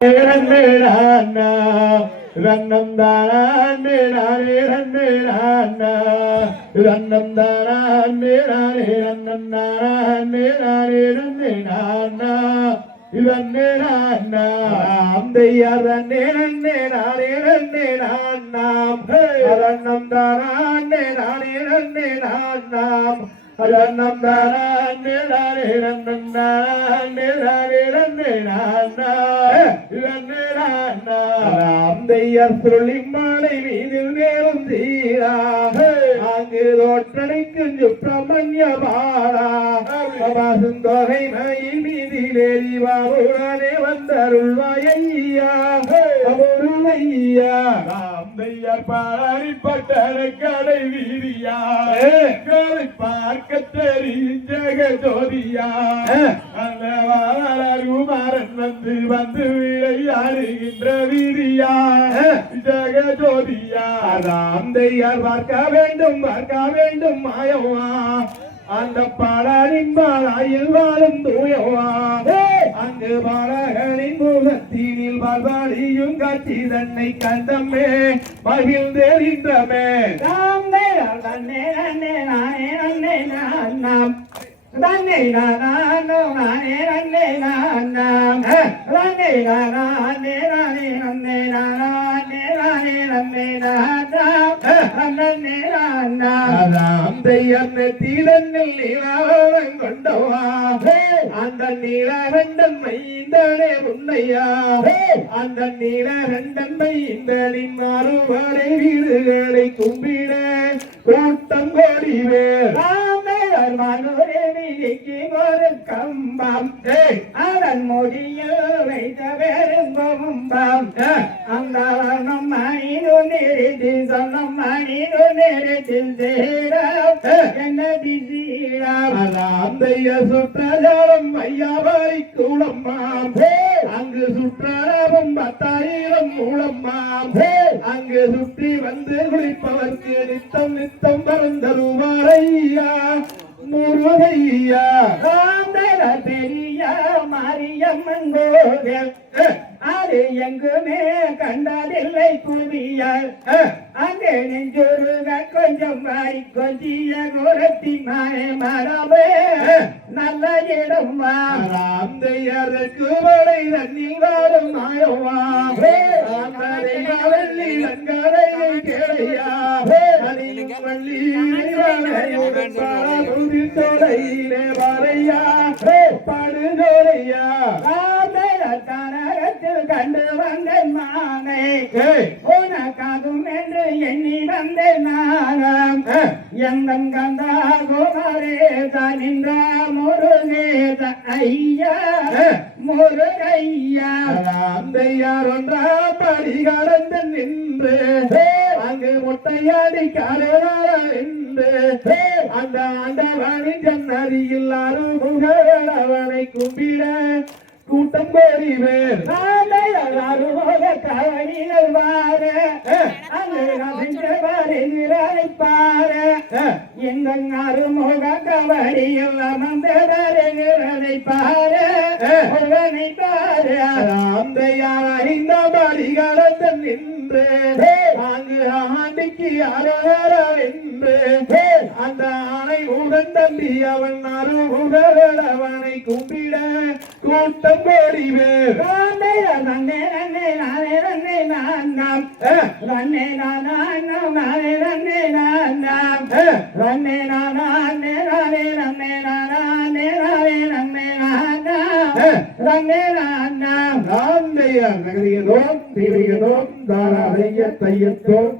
ரன்னம் தானே நானே ரன்னே நானா ரன்னம் தானே நானே ரன்னம் தானே நானே ரன்னே நானா ரன்னே நானா அந்தையா ரன்னே ரன்னே நானே ரன்னே நானாம் ரன்னம் தானே நானே ரன்னே நானாம் ரன்னம் தானே நானே ரன்னம் தானே நானே ரன்னே நானா ரன்னே நானா அந்தையர் சொல்லி மாலை மீதில் நேரம் தீரா அங்கு தோற்றனைக்கும் சுப்பிரமணிய பாடா தொகை மயில் மீதிலேறி வாவுடனே வந்தருள்வாயா அந்தையர் பாடி பட்டன கடை வீதியா பார்க்க தெரியும் ஜெக ஜோதியா அந்த குமாரன் வந்து வந்து விளையாடுகின்ற வீதியா ஜெக ஜோதியா அந்தையர் பார்க்க வேண்டும் மாயவா அந்த பாடலின் பாடாயில் வாழும் தூயவா அங்கு பாடகனின் முகத்தினில் வாழ்வாளியும் காட்சி தன்னை கண்டமே மகிழ்ந்தேறின்றமே தன்னை நானே நானே நானே நாம் தன்னை நானோ நானே நானே நாம் தன்னை நானே நானே நானே நானே நானே நானே தீரனில் நீலாவன் கொண்டவா அந்த நீலகண்டன் மைந்தனே உன்னையா அந்த நீலகண்டன் மைந்தனின் மாறுபாடை வீடுகளை கும்பிட கூட்டம் கோடிவே ஒரு கம்பம் அதன் முடியில் வைத்த பெரும்பம் அந்த மணிது நிறுத்தி சொன்ன மணிது நிறுத்தில் சேரந்தைய சுற்றஜாலம் ஐயாவாரி கூடம்மாம் அங்கு சுற்றாலும் 10,000 மூலம்மாம் அங்கு சுற்றி வந்து குளிப்பவர்க்கு நித்தம் பறந்தருவாரையா முருகையா பெரிய மாரியம்மன் கோவில் அது எங்குமே கண்டதில்லை புவியால் அங்கே நெஞ்சொருக கொஞ்சம் மாறி கொஞ்சிய குரத்தி மாய மரபே நல்ல இடம் மாந்தையருக்கு வடை தண்ணில் வாழும் மாயவா வெள்ளி நன்கரை கேளையா வள்ளி தொடையிலே வரையா படுதோரையா கனகத்தில் கண்டு வந்தேன் மானே உனக்காகும் என்று எண்ணி வந்தேன் நாகம் எந்தன் கந்தா குமாரே தனிந்த முருகேத ஐயா முருகையா அந்தையார் ஒன்றா படி கடந்து நின்று அங்கு முட்டையாடி காரண என்று அந்த ஆண்டவனி ஜன்னதியில் அருமுகவனை கும்பிட கூட்டம் கோரிவேர் கவனிகள் வார பாரு எங்கள் அருமுக கவனியில் அமர்ந்தவரை பாரு பாரு அந்தையார் அறிந்த பலி கடந்து நின்று அங்கு ஆண்டிக்கு அரோர என்று அந்த ஆணை உடன் தம்பி அவன் அருமுகவனை கும்பிட கூட்டம் கோடிவேர் ரன்னே ரன்னே நானே ரன்னே நாம் ரன்னே நானாம் நானே ரன்னே நாம் ரன்னே நானே நானே ரன்னே நானே நானே ரன்னே ரன்னே நாம் ராந்தைய நகரியதோம் தீவிரியதோம் தாராதைய தையத்தோம்